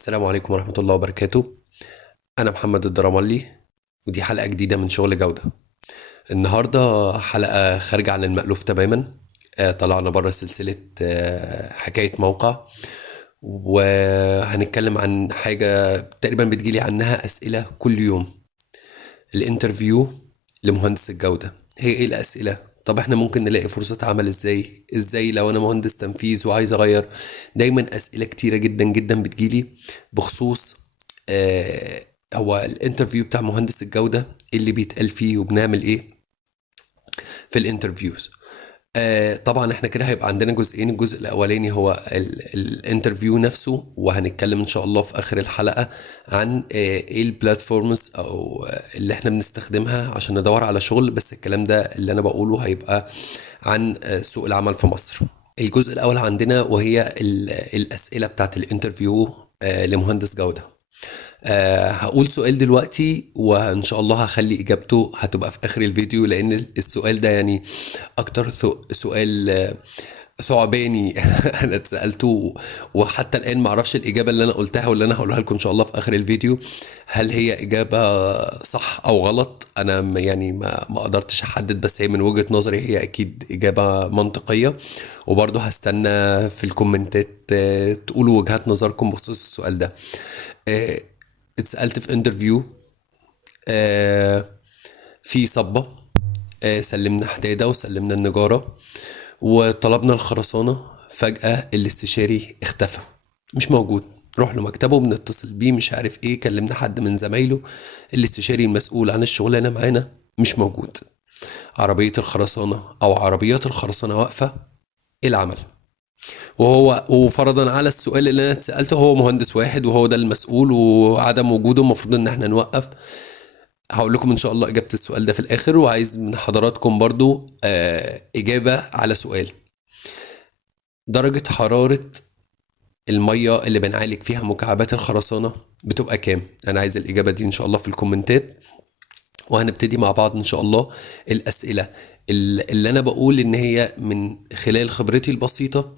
السلام عليكم ورحمة الله وبركاته. أنا محمد الدرملي، ودي حلقة جديدة من شغل جودة. النهاردة حلقة خارجة عن المألوف تماما. طلعنا بره سلسلة حكاية موقع، وهنتكلم عن حاجة تقريبا بتجيلي عنها أسئلة كل يوم: الانترفيو لمهندس الجودة. هي ايه الأسئلة؟ طب احنا ممكن نلاقي فرصة عمل ازاي لو انا مهندس تنفيذ وعايز اغير؟ دايما أسئلة كتيرة جدا جدا بتجيلي بخصوص هو الانترفيو بتاع مهندس الجودة، إيه اللي بيتقال فيه وبنعمل ايه في الانترفيوز. طبعا احنا كده هيبقى عندنا جزئين. الجزء الاولاني هو الانترفيو نفسه، وهنتكلم ان شاء الله في اخر الحلقة عن ايه البلاتفورمز او اللي احنا بنستخدمها عشان ندور على شغل. بس الكلام ده اللي انا بقوله هيبقى عن سوق العمل في مصر. الجزء الاول عندنا وهي الاسئلة بتاعت الانترفيو لمهندس جودة. هقول سؤال دلوقتي وإن شاء الله هخلي إجابته هتبقى في آخر الفيديو، لأن السؤال ده يعني أكتر سؤال ثعباني أنا اتسألته، وحتى الآن معرفش الإجابة اللي أنا قلتها واللي أنا هقولها لكم إن شاء الله في آخر الفيديو هل هي إجابة صح أو غلط. أنا يعني ما قدرتش أحدد، بس هي من وجهة نظري هي أكيد إجابة منطقية. وبرضه هستنى في الكومنتات تقولوا وجهات نظركم بخصوص السؤال ده. آه، اتسألت في انترفيو في صبة، سلمنا حدادة وسلمنا النجارة وطلبنا الخرسانة. فجأة الاستشاري اختفى، مش موجود. نروح له مكتبه بنتصل بيه مش عارف ايه، كلمنا حد من زمايله، الاستشاري المسؤول عن الشغلانة معانا مش موجود. عربية الخرسانة او عربيات الخرسانة واقفة. ايه العمل؟ وفرضا على السؤال اللي انا اتسالته هو مهندس واحد وهو ده المسؤول، وعدم وجوده المفروض ان احنا نوقف. هقول لكم ان شاء الله اجابة السؤال ده في الاخر، وعايز من حضراتكم برضو اجابة على سؤال: درجة حرارة المية اللي بنعالج فيها مكعبات الخرسانة بتبقى كام؟ انا عايز الاجابة دي ان شاء الله في الكومنتات، وهنبتدي مع بعض ان شاء الله الاسئلة اللي انا بقول ان هي من خلال خبرتي البسيطة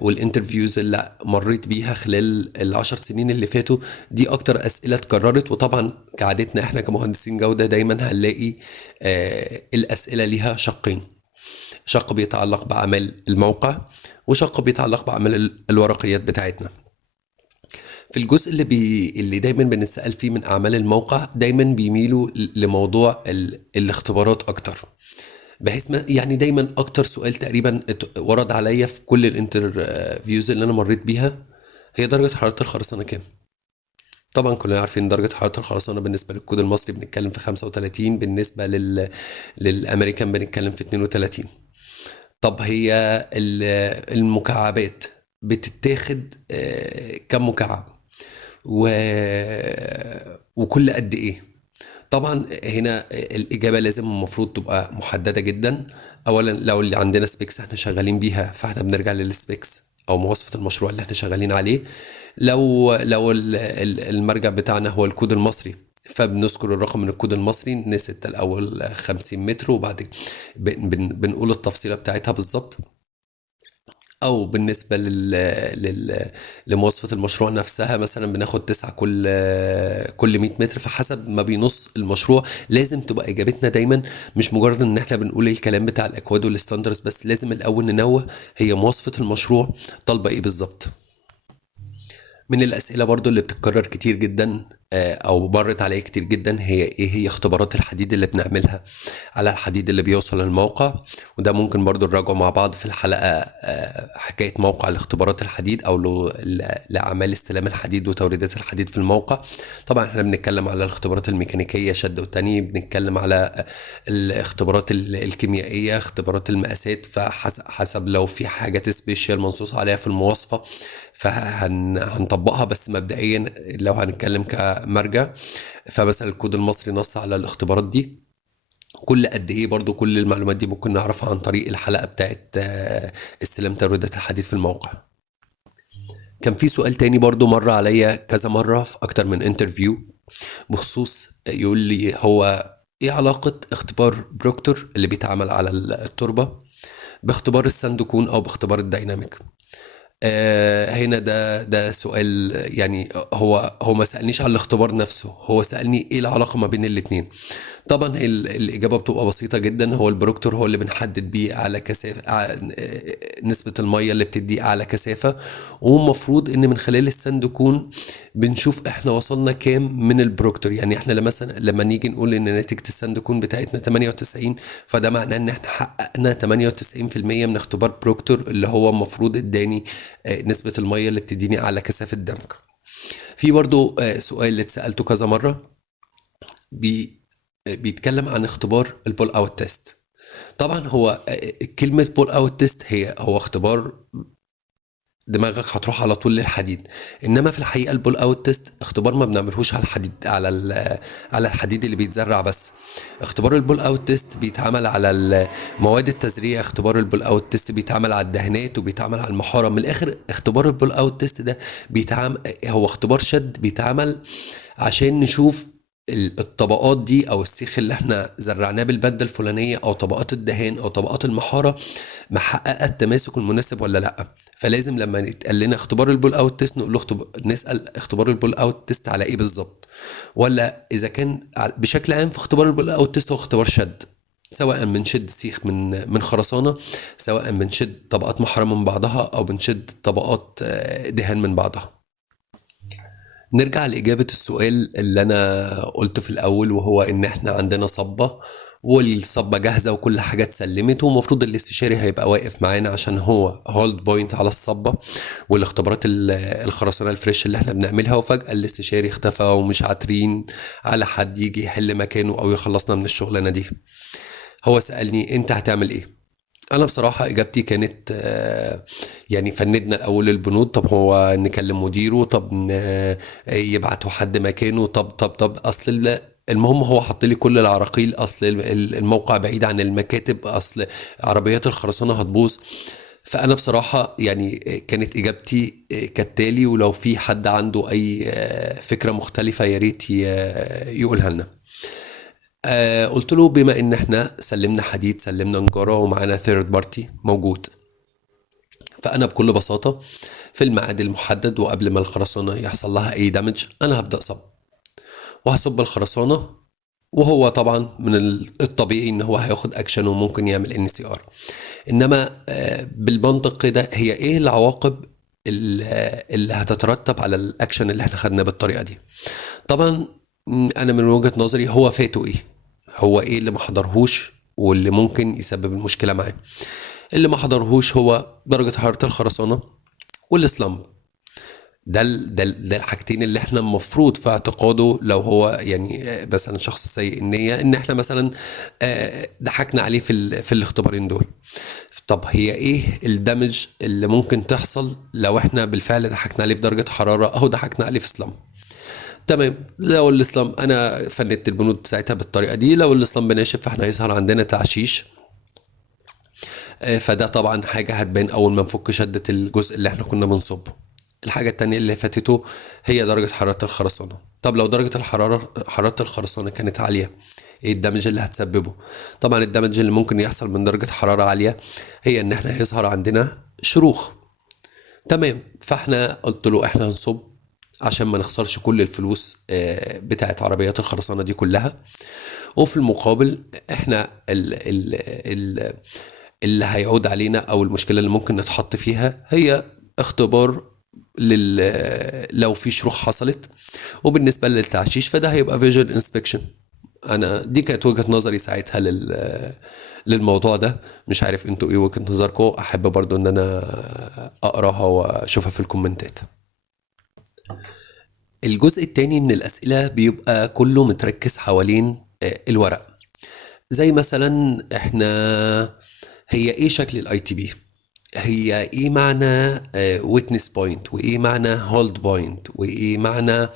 والانترفيوز اللي مريت بيها خلال ال10 سنين اللي فاتوا. دي اكتر اسئلة اتكررت، وطبعا كعادتنا احنا كمهندسين جودة دايما هنلاقي الاسئلة ليها شقين: شق بيتعلق باعمال الموقع، وشق بيتعلق باعمال الورقيات بتاعتنا. في الجزء اللي دايما بنسأل فيه من اعمال الموقع، دايما بيميلوا لموضوع الاختبارات اكتر. بحيث ما يعني دايما اكتر سؤال تقريبا ورد عليا في كل الانترفيوز اللي انا مريت بيها هي درجة حرارة الخرسانة كام. طبعا كلنا عارفين درجة حرارة الخرسانة بالنسبة للكود المصري بنتكلم في 35، بالنسبة للأمريكان بنتكلم في 32. طب هي المكعبات بتتاخد كم مكعب و... وكل قد ايه؟ طبعا هنا الإجابة لازم المفروض تبقى محددة جدا. أولا لو اللي عندنا سبيكس احنا شغالين بيها فاحنا بنرجع للسبيكس أو مواصفة المشروع اللي احنا شغالين عليه. لو المرجع بتاعنا هو الكود المصري، فبنذكر الرقم من الكود المصري، نسيت الأول 50 متر، وبعد بنقول التفصيلة بتاعتها بالظبط. او بالنسبه لمواصفه المشروع نفسها مثلا بناخد 9 كل 100 متر، فحسب ما بينص المشروع لازم تبقى اجابتنا دايما مش مجرد ان احنا بنقول الكلام بتاع الاكواد والستاندرز بس، لازم الاول ننوه هي مواصفه المشروع طالبه ايه بالظبط. من الأسئلة برضو اللي بتتكرر كتير جدا أو مرت عليا كتير جدا هي إيه هي اختبارات الحديد اللي بنعملها على الحديد اللي بيوصل الموقع. وده ممكن برضو نراجعه مع بعض في الحلقة، حكاية موقع لاختبارات الحديد أو لأعمال استلام الحديد وتوريدات الحديد في الموقع. طبعا احنا بنتكلم على الاختبارات الميكانيكية شد وتاني، بنتكلم على الاختبارات الكيميائية، اختبارات المقاسات، فحسب لو في حاجات سبيشال منصوص عليها في المواصفة فهنطبقها. بس مبدئيا لو هنتكلم كمرجع، فمثلا الكود المصري نص على الاختبارات دي كل قد ايه. برضو كل المعلومات دي ممكن نعرفها عن طريق الحلقة بتاعت استلام توريدات الحديد في الموقع. كان في سؤال تاني برضو مر عليا كذا مرة في اكتر من انترفيو بخصوص يقول لي هو ايه علاقة اختبار بروكتور اللي بيتعمل على التربة باختبار الساند كون او باختبار الديناميك. هنا ده سؤال، يعني هو ما سألنيش على الاختبار نفسه، هو سألني ايه العلاقة ما بين الاتنين. طبعا الإجابة بتبقى بسيطة جدا. هو البروكتور هو اللي بنحدد بيه أعلى كثافة، نسبة المية اللي بتدي أعلى كثافة. ومفروض إن من خلال الساند كون بنشوف إحنا وصلنا كام من البروكتور. يعني إحنا لما نيجي نقول إن نتيجة الساند كون بتاعتنا 98، فده معناه إن إحنا حققنا 98% من اختبار بروكتور، اللي هو المفروض إداني نسبة المية اللي بتديني أعلى كثافة دمج. في برضو سؤال اللي اتسألته كذا مرة، بي بيتكلم عن اختبار البول اوت تيست. طبعا هو كلمة بول اوت تيست هو اختبار دماغك هتروح على طول للحديد. انما في الحقيقة البول اوت تيست اختبار ما بنعملهوش على الحديد، على الحديد اللي بيتزرع بس. اختبار البول اوت تيست بيتعمل على مواد التزريع. اختبار البول اوت تيست بيتعمل على الدهانات وبيتعمل على المحارة. من الاخر اختبار البول اوت تيست ده هو اختبار شد بيتعمل عشان نشوف الطبقات دي او السيخ اللي احنا زرعناه بالبده الفلانيه، او طبقات الدهان او طبقات المحاره، محققه التماسك المناسب ولا لا. فلازم لما يتقال لنا اختبار البول اوت تيست نقول له نسال اختبار البول اوت تيست على ايه بالظبط. ولا اذا كان بشكل عام في اختبار البول اوت تيست هو اختبار شد، سواء بنشد سيخ من خرسانه، سواء بنشد طبقات محاره من بعضها، او بنشد طبقات دهان من بعضها. نرجع لإجابة السؤال اللي أنا قلته في الأول، وهو إن إحنا عندنا صبة، والصبة جاهزة وكل حاجة اتسلمت، ومفروض الاستشاري هيبقى واقف معانا عشان هو هولد بوينت على الصبة والاختبارات الخرسانة الفريش اللي احنا بنعملها. وفجأة الاستشاري اختفى ومش عاترين على حد يجي يحل مكانه أو يخلصنا من الشغلانة دي. هو سألني أنت هتعمل إيه؟ انا بصراحه اجابتي كانت يعني فندنا الاول البنود. طب هو نكلم مديره، طب يبعتوا حد مكانه، طب اصل المهم هو حط لي كل العراقيل. اصل الموقع بعيد عن المكاتب، اصل عربيات الخرسانه هتبوظ. فانا بصراحه يعني كانت اجابتي كالتالي، ولو في حد عنده اي فكره مختلفه يا ريت يقولها لنا. قلت له بما ان احنا سلمنا حديد، سلمنا نجارة، ومعانا ثيرد بارتي موجود، فانا بكل بساطة في الميعاد المحدد وقبل ما الخرسانة يحصل لها اي دامج انا هبدأ صب، وهصب الخرسانة. وهو طبعا من الطبيعي ان هو هياخد اكشن وممكن يعمل ان سي ار. انما بالمنطق كده هي ايه العواقب اللي هتترتب على الاكشن اللي احنا خدناه بالطريقة دي؟ طبعا انا من وجهة نظري هو فاته ايه، هو ايه اللي ما حضرهوش واللي ممكن يسبب المشكلة معاه. اللي ما حضرهوش هو درجة حرارة الخرسانة والاسلام. ده الحاجتين اللي احنا المفروض في اعتقاده، لو هو يعني مثلا شخص سيء النية، ان احنا مثلا ضحكنا عليه في الاختبارين دول. طب هي ايه الدمج اللي ممكن تحصل لو احنا بالفعل ضحكنا عليه في درجة حرارة او ضحكنا عليه في اسلام؟ تمام، لو الاسلام انا فندت البنود ساعتها بالطريقه دي، لو الاسلام بناشف فاحنا هيظهر عندنا تعشيش. فده طبعا حاجه هتبان اول ما نفك شده الجزء اللي احنا كنا بنصبه. الحاجه التانية اللي فاتته هي درجه حراره الخرسانه. طب لو درجه حراره الخرسانه كانت عاليه، ايه الدمج اللي هتسببه؟ طبعا الدمج اللي ممكن يحصل من درجه حراره عاليه هي ان احنا هيظهر عندنا شروخ. تمام، فاحنا قلت له احنا هنصب عشان ما نخسرش كل الفلوس بتاعت عربيات الخرسانة دي كلها. وفي المقابل احنا اللي هيعود علينا او المشكلة اللي ممكن نتحط فيها هي اختبار لو في شروخ حصلت. وبالنسبة للتعشيش فده هيبقى فيجوال انسبكشن. انا دي كانت وجهة نظري ساعتها للموضوع ده. مش عارف انتوا ايه وجهة نظركم، احب برضو ان انا اقراها واشوفها في الكومنتات. الجزء التاني من الأسئلة بيبقى كله متركز حوالين الورق. زي مثلا احنا، هي ايه شكل الاي تي بي؟ هي ايه معنى ويتنس بوينت؟ وايه معنى هولد بوينت؟ وايه معنى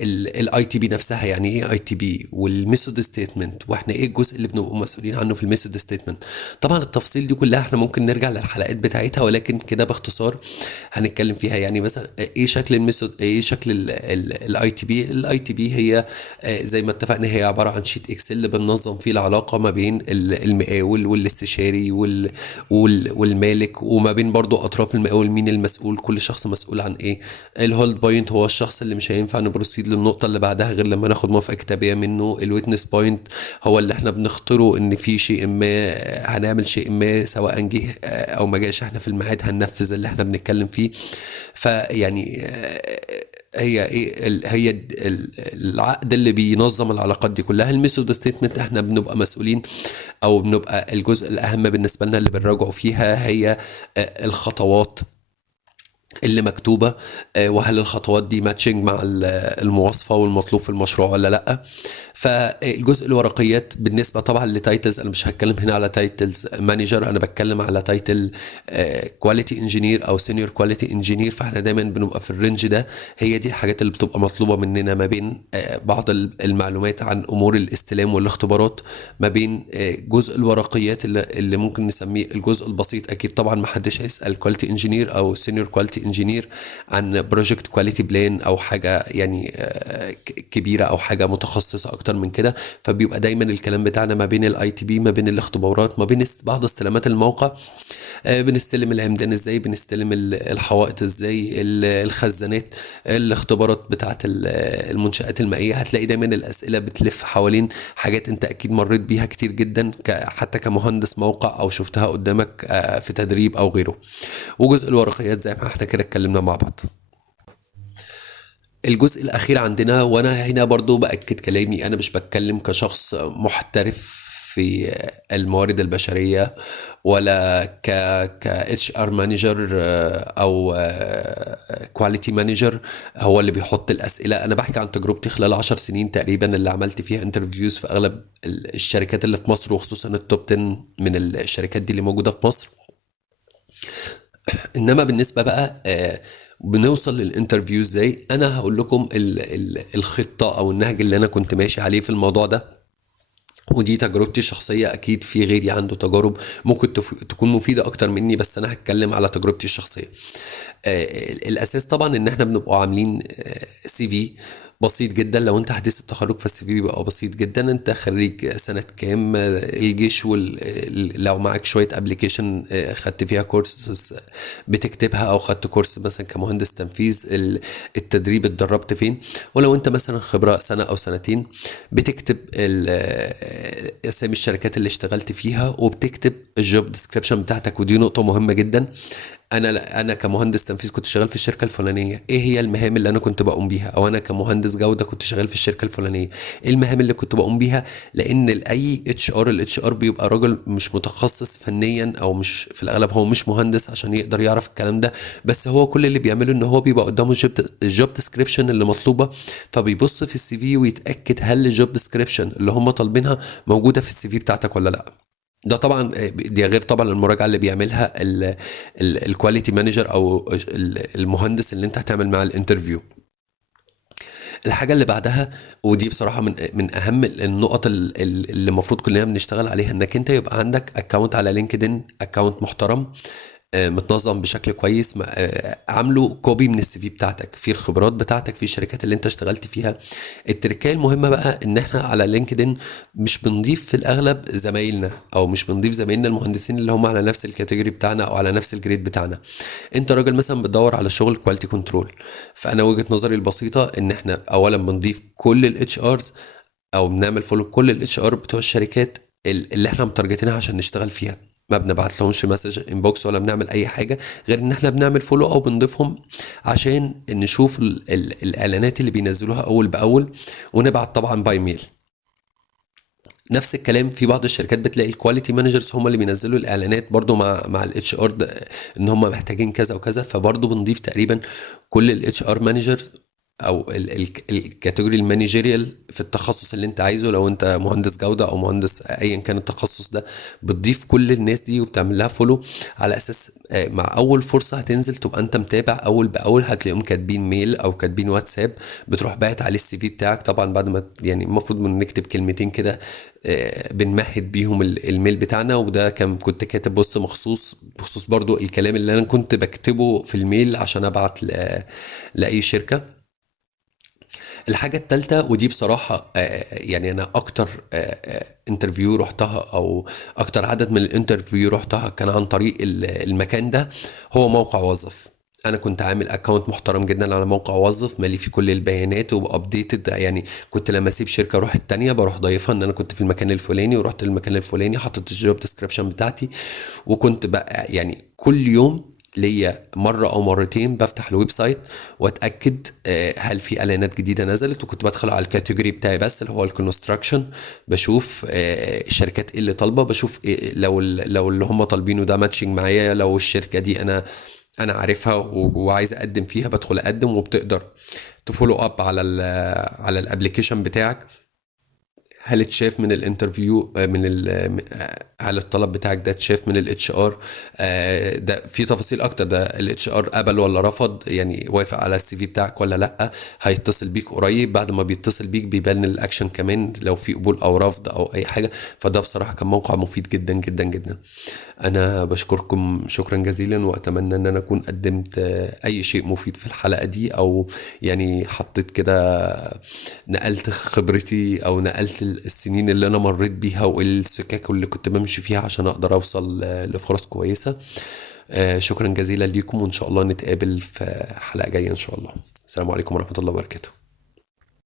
الاي تي بي نفسها، يعني ايه اي تي بي، والميثود ستيتمنت، واحنا ايه الجزء اللي بنبقى مسؤولين عنه في الميثود ستيتمنت. طبعا التفاصيل دي كلها احنا ممكن نرجع للحلقات بتاعتها، ولكن كده باختصار هنتكلم فيها. يعني مثلا ايه شكل الميثود، ايه شكل الاي تي بي. الاي تي بي هي زي ما اتفقنا هي عباره عن شيت اكسل بننظم فيه العلاقه ما بين المقاول والاستشاري والمالك، وما بين برضو اطراف المقاول، مين المسؤول، كل شخص مسؤول عن ايه. الهولد بوينت هو الشخص اللي مش هينفع نبروسيد للنقطه اللي بعدها غير لما ناخد موافقه كتابيه منه. الويتنس بوينت هو اللي احنا بنختاره ان في شيء ما هنعمل شيء ما، سواء جه او ما جاش احنا في الميعاد هننفذ اللي احنا بنتكلم فيه. فيعني هي ايه العقد اللي بينظم العلاقات دي كلها. الميثود ستيتمنت احنا بنبقى مسؤولين، او بنبقى الجزء الاهم بالنسبه لنا اللي بنراجعه فيها هي الخطوات اللي مكتوبة، وهل الخطوات دي ماتشنج مع المواصفة والمطلوب في المشروع ولا لأ. فالجزء الورقيات بالنسبة طبعا لتايتلز، أنا مش هتكلم هنا على تايتلز مانجر، أنا بتكلم على تايتل كواليتي انجينير أو سينيور كواليتي انجينير. فاحنا دايما بنبقى في الرينج ده. هي دي الحاجات اللي بتبقى مطلوبة مننا، ما بين بعض المعلومات عن أمور الاستلام والاختبارات، ما بين جزء الورقيات اللي ممكن نسميه الجزء البسيط. أكيد طبعا ما حدش هيسأل كواليتي انجينير أو سينيور كواليتي انجينير عن بروجكت كواليتي بلان او حاجه يعني كبيره او حاجه متخصصه اكتر من كده. فبيبقى دايما الكلام بتاعنا ما بين الاي تي بي، ما بين الاختبارات، ما بين بعض استلامات الموقع. بنستلم العمدان ازاي، بنستلم الحوائط ازاي، الخزانات، الاختبارات بتاعه المنشآت المائيه. هتلاقي دايما الاسئله بتلف حوالين حاجات انت اكيد مريت بيها كتير جدا، حتى كمهندس موقع او شفتها قدامك في تدريب او غيره. وجزء الورقيات زي ما احنا كده اتكلمنا مع بعض. الجزء الأخير عندنا، وأنا هنا برضو بأكد كلامي، أنا مش بتكلم كشخص محترف في الموارد البشرية، ولا ك اتش ار مانجر او كواليتي مانجر هو اللي بيحط الاسئله. انا بحكي عن تجربتي خلال 10 سنين تقريبا اللي عملت فيها انترفيوز في اغلب الشركات اللي في مصر، وخصوصا التوب 10 من الشركات دي اللي موجوده في مصر. انما بالنسبه بقى بنوصل للانترفيو ازاي، انا هقول لكم الخطه او النهج اللي انا كنت ماشي عليه في الموضوع ده. ودي تجربتي الشخصية، أكيد في غيري عنده تجارب ممكن تكون مفيدة أكتر مني، بس أنا هتكلم على تجربتي الشخصية. الأساس طبعا إن إحنا بنبقى عاملين سي في بسيط جدا. لو انت حديث التخرج فالسي في بيبقى بسيط جدا. انت خريج سنة كام، الجيش، لو معاك شوية ابلكيشن خدت فيها كورسز بتكتبها، او خدت كورس مثلا كمهندس تنفيذ، التدريب اتدربت فين. ولو انت مثلا خبرة سنة او سنتين بتكتب اسامي الشركات اللي اشتغلت فيها، وبتكتب الجوب ديسكريبشن بتاعتك. ودي نقطة مهمة جدا. انا كمهندس تنفيذ كنت شغال في الشركه الفلانيه، ايه هي المهام اللي انا كنت بقوم بيها؟ او انا كمهندس جوده كنت شغال في الشركه الفلانيه، ايه المهام اللي كنت بقوم بيها؟ لان اي الاتش ار بيبقى راجل مش متخصص فنيا، او مش في الاغلب هو مش مهندس عشان يقدر يعرف الكلام ده. بس هو كل اللي بيعمله ان هو بيبقى قدامه الجوب ديسكريبشن اللي مطلوبه، فبيبص في السي في ويتاكد هل الجوب ديسكريبشن اللي هم طالبينها موجوده في السي في بتاعتك ولا لا. ده طبعا دي غير طبعا المراجعه اللي بيعملها الكواليتي مانجر او المهندس اللي انت هتعمل معاه الانترفيو. الحاجه اللي بعدها، ودي بصراحه من اهم النقط اللي المفروض كلنا بنشتغل عليها، انك انت يبقى عندك اكونت على لينكدين، اكونت محترم متنظم بشكل كويس، عامله كوبي من السي في بتاعتك، في الخبرات بتاعتك في الشركات اللي انت اشتغلت فيها. التركية المهمة بقى ان احنا على لينكدين مش بنضيف في الاغلب زمايلنا، او مش بنضيف زمايلنا المهندسين اللي هم على نفس الكاتيجوري بتاعنا او على نفس الجريد بتاعنا. انت راجل مثلا بتدور على شغل كواليتي كنترول، فانا وجهة نظري البسيطة ان احنا اولا بنضيف كل الاتش ارز، او بنعمل فولو كل الاتش ار بتوع الشركات اللي احنا متارجتينها عشان نشتغل فيها. ما بنبعت لهمش مسج انبوكس ولا بنعمل اي حاجه غير ان احنا بنعمل فولو او بنضيفهم عشان نشوف الاعلانات اللي بينزلوها اول باول، ونبعت طبعا باي ميل. نفس الكلام في بعض الشركات بتلاقي الكواليتي مانجرز هم اللي بينزلوا الاعلانات برضو مع الاتش ار ان هم محتاجين كذا وكذا، فبرضو بنضيف تقريبا كل الاتش ار مانجر او الكاتيجوري المانجيريال في التخصص اللي انت عايزه. لو انت مهندس جودة او مهندس ايا كان التخصص ده، بتضيف كل الناس دي وبتعمل لها فولو، على اساس مع اول فرصة هتنزل تبقى انت متابع اول باول. هتلاقيهم كاتبين ميل او كاتبين واتساب، بتروح باعت عليه السي في بتاعك. طبعا بعد ما يعني المفروض نكتب كلمتين كده بنمهد بيهم الميل بتاعنا. وده كنت كاتب بوست مخصوص بخصوص برضو الكلام اللي انا كنت بكتبه في الميل عشان ابعت لاي شركة. الحاجة التالتة ودي بصراحة يعني أنا أكتر انترفيو رحتها، أو أكتر عدد من الانترفيو رحتها كان عن طريق المكان ده، هو موقع وظف. أنا كنت عامل أكاونت محترم جدا على موقع وظف، مالي فيه كل البيانات وأبديتد. يعني كنت لما أسيب شركة أروح التانية بروح ضايفها إن أنا كنت في المكان الفلاني ورحت المكان الفلاني، حطيت الجوب ديسكريبشن بتاعتي. وكنت بقى يعني كل يوم ليا مرة أو مرتين بفتح الويب سايت وأتأكد هل في إعلانات جديدة نزلت. وكنت بدخل على الكاتيجوري بتاعي بس اللي هو الكونستراكشن، بشوف الشركات إيه اللي طالبة، بشوف إيه لو اللي هم طالبينه ده ماتشنج معايا. لو الشركة دي أنا عارفها وعايز أقدم فيها، بدخل أقدم. وبتقدر تفولو أب على الابليكيشن بتاعك، هل اتشاف من الانترفيو هل الطلب بتاعك ده اتشاف من الاتش ار. ده في تفاصيل اكتر، ده الاتش ار قبل ولا رفض، يعني وافق على السي في بتاعك ولا لا. هيتصل بيك قريب، بعد ما بيتصل بيك بيبان الاكشن كمان لو في قبول او رفض او اي حاجه. فده بصراحه كان موقع مفيد جدا جدا جدا. انا بشكركم شكرا جزيلا، واتمنى ان انا اكون قدمت اي شيء مفيد في الحلقه دي، او يعني حطيت كده، نقلت خبرتي او نقلت السنين اللي انا مريت بيها والسكاك اللي كنت بمشي فيها عشان اقدر اوصل لفرص كويسة. شكرا جزيلا ليكم، وان شاء الله نتقابل في حلقة جاية ان شاء الله. السلام عليكم ورحمة الله وبركاته.